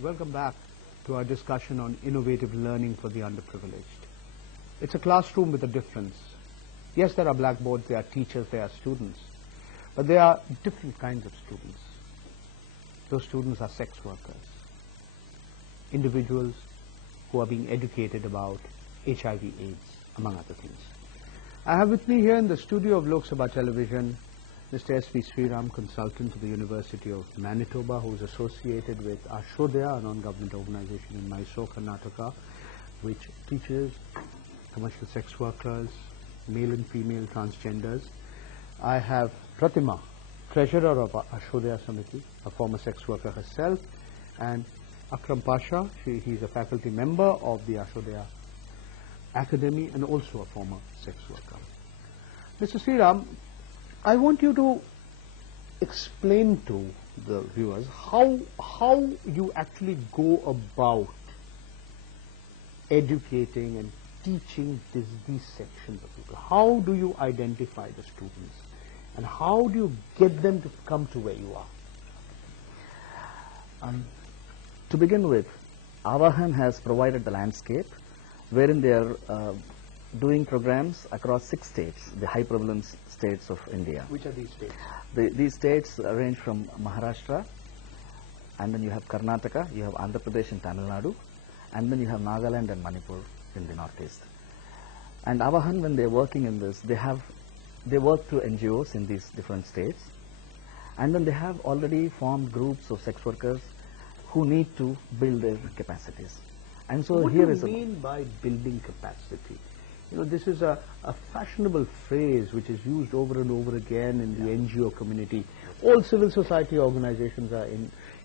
Welcome back to our discussion on innovative learning for the underprivileged. It's a classroom with a difference. Yes, there are blackboards, there are teachers, there are students, but there are different kinds of students. Those students are sex workers, individuals who are being educated about HIV/AIDS, among other things. I have with me here in the studio of Lok Sabha television Mr. S.V. Sriram, consultant to the University of Manitoba, who is associated with Ashodaya, a non-government organization in Mysore, Karnataka, which teaches commercial sex workers, male and female transgenders. I have Pratima, treasurer of Ashodaya Samiti, a former sex worker herself, and Akram Pasha, he's a faculty member of the Ashodaya Academy and also a former sex worker. Mr. Sriram, I want you to explain to the viewers how you actually go about educating and teaching these sections of people. How do you identify the students and how do you get them to come to where you are? To begin with, Avahan has provided the landscape wherein they are doing programs across 6 states, the high prevalence states of India. Which are these states? These states range from Maharashtra, and then you have Karnataka, you have Andhra Pradesh and Tamil Nadu, and then you have Nagaland and Manipur in the northeast. And Avahan, when they are working in this, they work through NGOs in these different states, and then they have already formed groups of sex workers who need to build their capacities. And so what here do is you mean by building capacity? You know, this is a fashionable phrase which is used over and over again in the NGO community. All civil society organizations are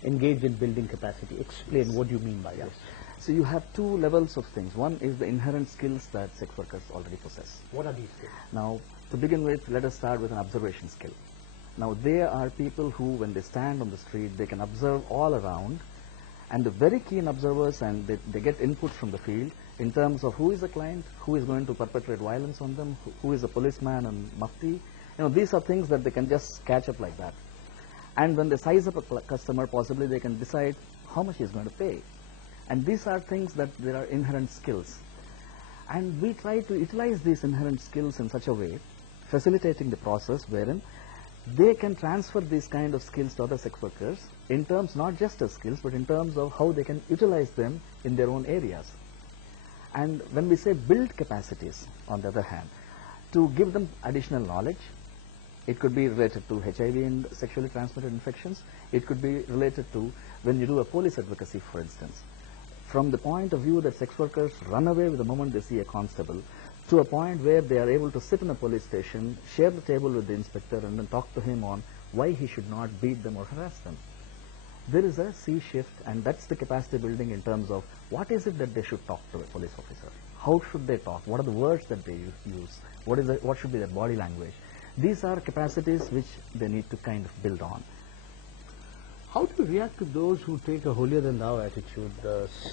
engaged in building capacity. Explain what you mean by this. So you have 2 levels of things. One is the inherent skills that sex workers already possess. What are these skills? Now, to begin with, let us start with an observation skill. Now, they are people who, when they stand on the street, they can observe all around, and the very keen observers, and they get input from the field in terms of who is the client, who is going to perpetrate violence on them, who is a policeman and mufti. You know, these are things that they can just catch up like that. And when they size up a customer, possibly they can decide how much he is going to pay. And these are things that there are inherent skills. And we try to utilize these inherent skills in such a way, facilitating the process wherein they can transfer these kind of skills to other sex workers in terms not just as skills, but in terms of how they can utilize them in their own areas. And when we say build capacities, on the other hand, to give them additional knowledge, it could be related to HIV and sexually transmitted infections. It could be related to when you do a police advocacy, for instance. From the point of view that sex workers run away with the moment they see a constable, to a point where they are able to sit in a police station, share the table with the inspector, and then talk to him on why he should not beat them or harass them. There is a sea shift, and that's the capacity building in terms of what is it that they should talk to a police officer, how should they talk, what are the words that they use, what should be their body language. These are capacities which they need to kind of build on. How do you react to those who take a holier-than-thou attitude,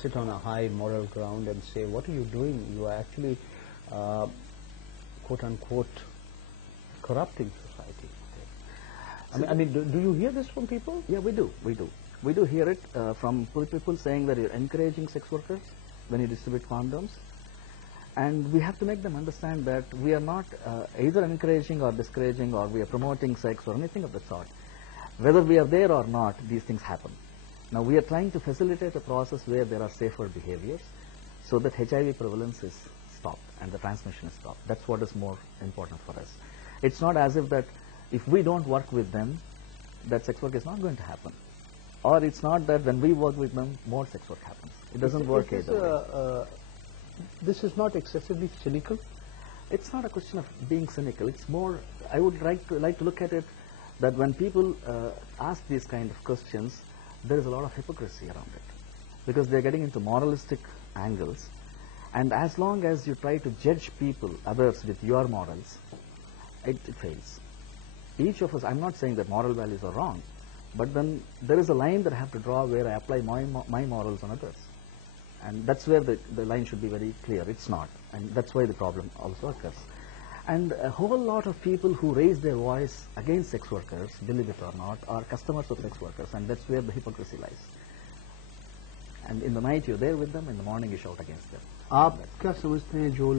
sit on a high moral ground and say, what are you doing? You are actually, quote-unquote, corrupting society. I mean, do you hear this from people? Yeah, we do. We do hear it from people saying that you're encouraging sex workers when you distribute condoms. And we have to make them understand that we are not either encouraging or discouraging, or we are promoting sex or anything of the sort. Whether we are there or not, these things happen. Now, we are trying to facilitate a process where there are safer behaviors so that HIV prevalence is stopped and the transmission is stopped. That's what is more important for us. It's not as if that if we don't work with them, that sex work is not going to happen. Or it's not that when we work with them, more sex work happens. It doesn't work either way. This is not excessively cynical? It's not a question of being cynical. It's more, I would like to look at it that when people ask these kind of questions, there is a lot of hypocrisy around it. Because they're getting into moralistic angles. And as long as you try to judge people, others, with your morals, it fails. Each of us, I'm not saying that moral values are wrong, but then there is a line that I have to draw where I apply my morals on others. And that's where the line should be very clear. It's not. And that's why the problem also occurs. And a whole lot of people who raise their voice against sex workers, believe it or not, are customers of sex workers, and that's where the hypocrisy lies. And in the night you're there with them, in the morning you shout against them. आप क्या समझते हैं जो